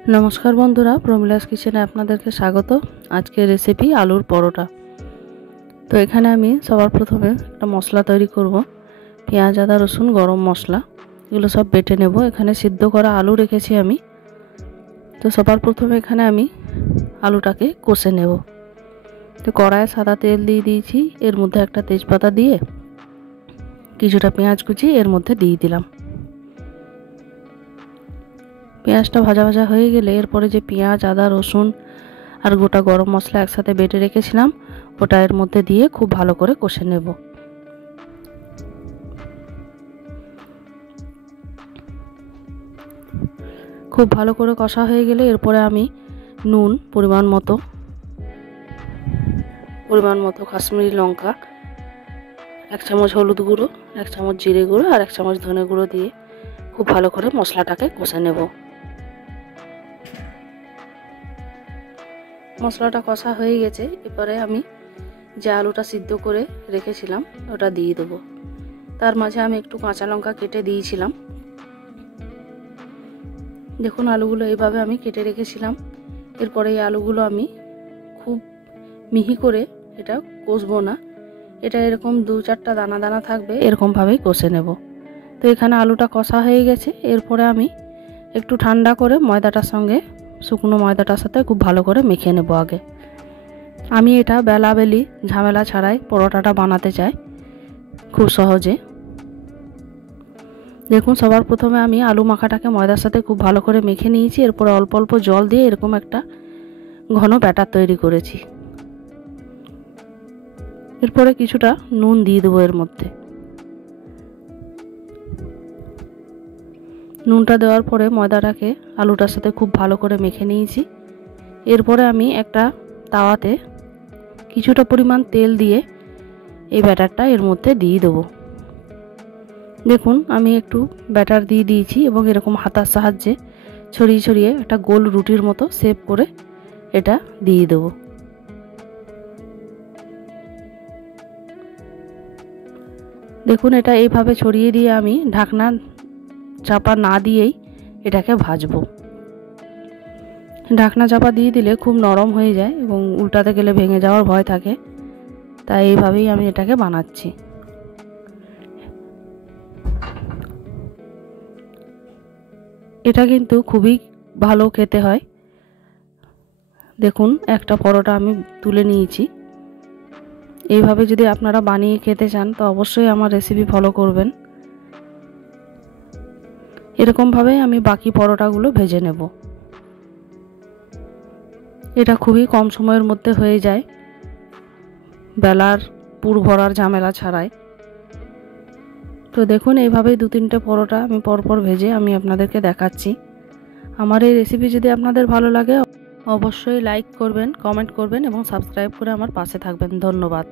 नमस्कार बंधुरा प्रमिलास किचेने आपनादेरके स्वागत। आज के रेसिपि आलुर परोटा। तो एखाने आमी सबार प्रथमे एकटा मशला तैरी करब। पेঁয়াজ आदा रसुन गरम मशला एगुलो सब बेटे नेब। एखाने सिद्ध करा आलू रेखेछि आमी। तो सबार प्रथमे एखाने आमी आलूटाके कषे नेब। तो कड़ाइये सादा तेल दिए दिएछि, एर मध्य एकटा तेजपाता दिए किछुटा पेঁয়াজ कुचि एर मध्य दिए दिलाम। पेঁয়াজটা ভাজা ভাজা হয়ে গেলে এরপরে যে পেঁয়াজ আদা রসুন আর গোটা গরম মশলা একসাথে বেটে রেখেছিলাম ওটা এর মধ্যে দিয়ে খুব ভালো করে কষে নেব। খুব ভালো করে কষা হয়ে গেলে এরপরে আমি নুন পরিমাণ মতো কাশ্মীরি লঙ্কা, 1 চামচ হলুদ গুঁড়ো, 1 চামচ জিরে গুঁড়ো আর 1 চামচ ধনে গুঁড়ো দিয়ে খুব ভালো করে মশলাটাকে কষে নেব। মশলাটা কষা হয়ে গেছে, এবারে আমি যে আলুটা সিদ্ধ করে রেখেছিলাম ওটা দিয়ে দেব। তার মাঝে আমি একটু কাঁচা লঙ্কা কেটে দিয়েছিলাম। দেখুন আলুগুলো এইভাবে আমি কেটে রেখেছিলাম। এরপরে এই আলুগুলো আমি খুব মিহি করে এটা কষবো না, এটা এরকম 2-4টা দানা দানা থাকবে এরকম ভাবেই কষে নেব। তো এখানে আলুটা কষা হয়ে গেছে, এরপরে আমি একটু ঠান্ডা করে ময়দাটার সঙ্গে শুকনো ময়দাটার সাথে খুব ভালো করে মেখে নেব। আগে আমি এটা বেলাবেলি ঝামেলা ছাড়াই পরোটাটা বানাতে চাই খুব সহজে। দেখুন সবার প্রথমে আমি আলু মাখাটাকে ময়দার সাথে খুব ভালো করে মেখে নিয়েছি। এরপরে অল্প অল্প জল দিয়ে এরকম একটা ঘন ব্যাটার তৈরি করেছি। এরপরে কিছুটা নুন দিয়ে দেবো এর মধ্যে। নুনটা দেওয়ার পরে ময়দাটাকে আলুটার সাথে খুব ভালো করে মেখে নিয়েছি। এরপরে আমি একটা তাওয়াতে কিছুটা পরিমাণ তেল দিয়ে এই ব্যাটারটা এর মধ্যে দিয়ে দেবো। দেখুন আমি একটু ব্যাটার দিয়ে দিয়েছি এবং এরকম হাতার সাহায্যে ছড়িয়ে ছড়িয়ে একটা গোল রুটির মতো শেপ করে এটা দিয়ে দেবো। দেখুন এটা এইভাবে ছড়িয়ে দিয়ে আমি ঢাকনা চাপা না দিয়েই এটাকে ভাজবো। ঢাকনা চাপা দিয়ে দিলে খুব নরম হয়ে যায় এবং উল্টাতে গেলে ভেঙে যাওয়ার ভয় থাকে, তাই এইভাবেই আমি এটাকে বানাচ্ছি। এটা কিন্তু খুবই ভালো খেতে হয়। দেখুন একটা পরোটা আমি তুলে নিয়েছি। এইভাবে যদি আপনারা বানিয়ে খেতে চান তো অবশ্যই আমার রেসিপি ফলো করবেন। এরকম ভাবে আমি বাকি পরোটাগুলো ভেজে নেব। এটা খুবই কম সময়ের মধ্যে হয়ে যায়, বেলার পুর ভরার ঝামেলা ছাড়াই। তো দেখুন এইভাবেই 2-3টে পরোটা আমি পরপর ভেজে আমি আপনাদেরকে দেখাচ্ছি। আমার এই রেসিপি যদি আপনাদের ভালো লাগে অবশ্যই লাইক করবেন, কমেন্ট করবেন এবং সাবস্ক্রাইব করে আমার পাশে থাকবেন। ধন্যবাদ।